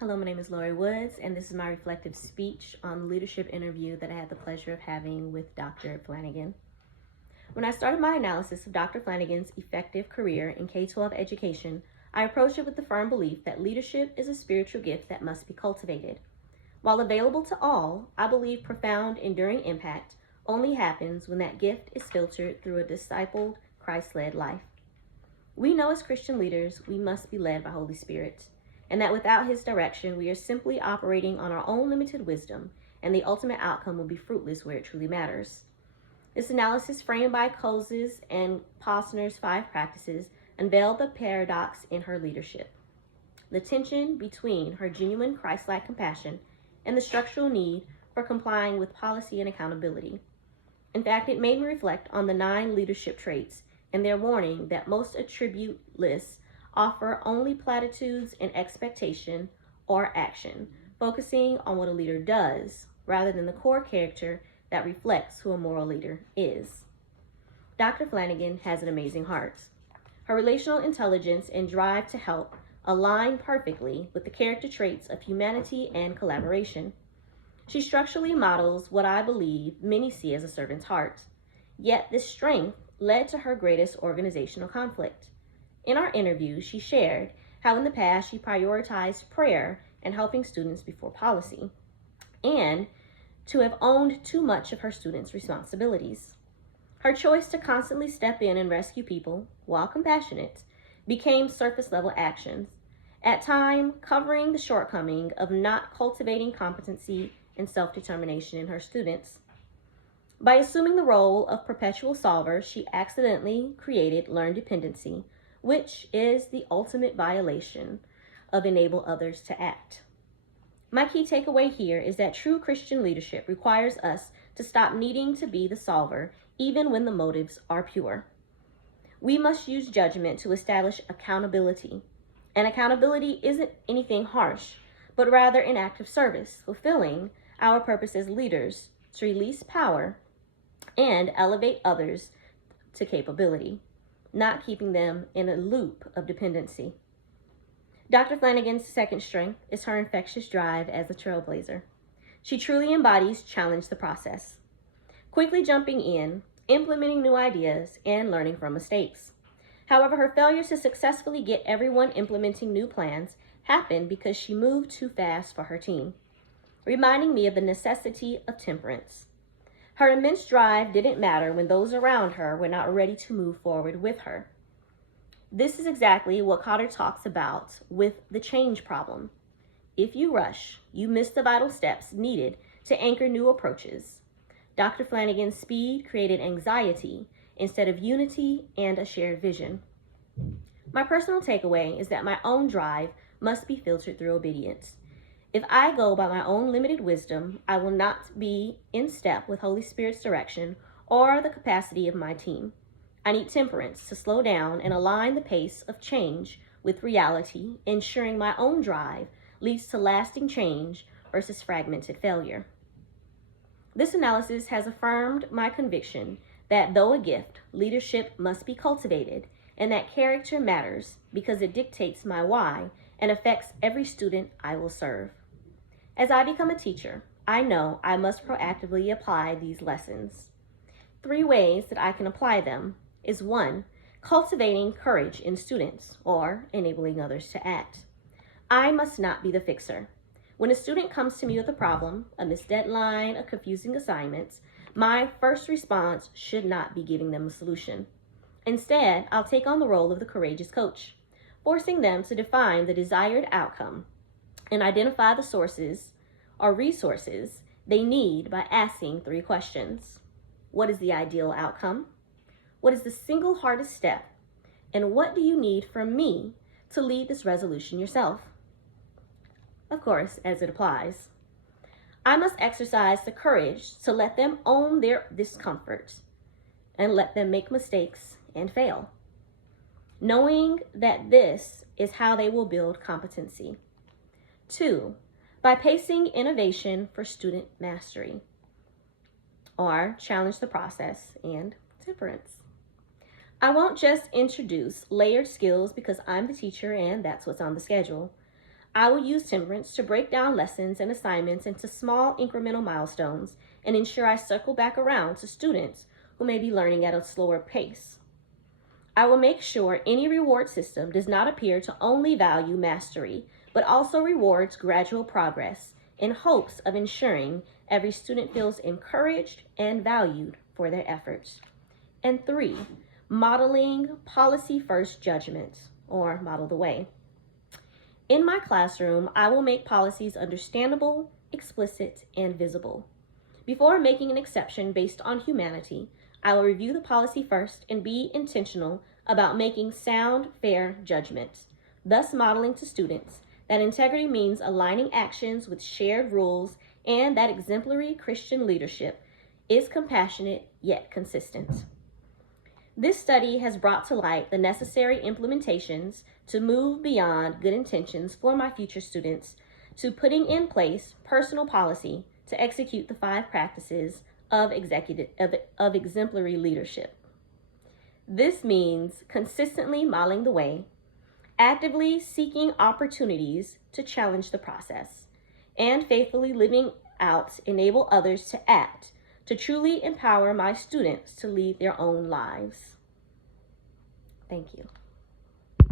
Hello, my name is Lori Woods, and this is my reflective speech on the leadership interview that I had the pleasure of having with Dr. Flanagan. When I started my analysis of Dr. Flanagan's effective career in K 12 education, I approached it with the firm belief that leadership is a spiritual gift that must be cultivated. While available to all, I believe profound, enduring impact only happens when that gift is filtered through a discipled, Christ led life. We know as Christian leaders we must be led by Holy Spirit, and that without His direction we are simply operating on our own limited wisdom, and the ultimate outcome will be fruitless where it truly matters. This analysis, framed by Coases and Posner's 5 practices, unveiled the paradox in her leadership: the tension between her genuine Christ-like compassion and the structural need for complying with policy and accountability. In fact, it made me reflect on the 9 leadership traits and their warning that most attribute lists offer only platitudes and expectation or action, focusing on what a leader does rather than the core character that reflects who a moral leader is. Dr. Flanagan has an amazing heart. Her relational intelligence and drive to help align perfectly with the character traits of humanity and collaboration. She structurally models what I believe many see as a servant's heart. Yet this strength led to her greatest organizational conflict. In our interview, she shared how in the past she prioritized prayer and helping students before policy, and to have owned too much of her students' responsibilities. Her choice to constantly step in and rescue people, while compassionate, became surface level actions, at times covering the shortcoming of not cultivating competency and self-determination in her students. By assuming the role of perpetual solver, she accidentally created learned dependency, which is the ultimate violation of enable others to act. My key takeaway here is that true Christian leadership requires us to stop needing to be the solver, even when the motives are pure. We must use judgment to establish accountability, and accountability isn't anything harsh, but rather an act of service, fulfilling our purpose as leaders to release power and elevate others to capability, not keeping them in a loop of dependency. Dr. Flanagan's second strength is her infectious drive as a trailblazer. She truly embodies challenge the process, quickly jumping in, implementing new ideas, and learning from mistakes. However, her failures to successfully get everyone implementing new plans happened because she moved too fast for her team, reminding me of the necessity of temperance. Her immense drive didn't matter when those around her were not ready to move forward with her. This is exactly what Cotter talks about with the change problem. If you rush, you miss the vital steps needed to anchor new approaches. Dr. Flanagan's speed created anxiety instead of unity and a shared vision. My personal takeaway is that my own drive must be filtered through obedience. If I go by my own limited wisdom, I will not be in step with Holy Spirit's direction or the capacity of my team. I need temperance to slow down and align the pace of change with reality, ensuring my own drive leads to lasting change versus fragmented failure. This analysis has affirmed my conviction that though a gift, leadership must be cultivated, and that character matters because it dictates my why and affects every student I will serve. As I become a teacher, I know I must proactively apply these lessons. 3 ways that I can apply them is 1, cultivating courage in students or enabling others to act. I must not be the fixer. When a student comes to me with a problem, a missed deadline, a confusing assignment, my first response should not be giving them a solution. Instead, I'll take on the role of the courageous coach, forcing them to define the desired outcome and identify the sources or resources they need by asking 3 questions. What is the ideal outcome? What is the single hardest step? And what do you need from me to lead this resolution yourself? Of course, as it applies. I must exercise the courage to let them own their discomfort and let them make mistakes and fail, knowing that this is how they will build competency. 2, by pacing innovation for student mastery, or challenge the process and temperance. I won't just introduce layered skills because I'm the teacher and that's what's on the schedule. I will use Temperance to break down lessons and assignments into small incremental milestones and ensure I circle back around to students who may be learning at a slower pace. I will make sure any reward system does not appear to only value mastery, but also rewards gradual progress in hopes of ensuring every student feels encouraged and valued for their efforts. And 3, modeling policy-first judgments, or model the way. In my classroom, I will make policies understandable, explicit, and visible. Before making an exception based on humanity, I will review the policy first and be intentional about making sound, fair judgments, thus modeling to students that integrity means aligning actions with shared rules and that exemplary Christian leadership is compassionate yet consistent. This study has brought to light the necessary implementations to move beyond good intentions for my future students to putting in place personal policy to execute the 5 practices of exemplary leadership. This means consistently modeling the way, actively seeking opportunities to challenge the process, and faithfully living out enable others to act to truly empower my students to lead their own lives. Thank you.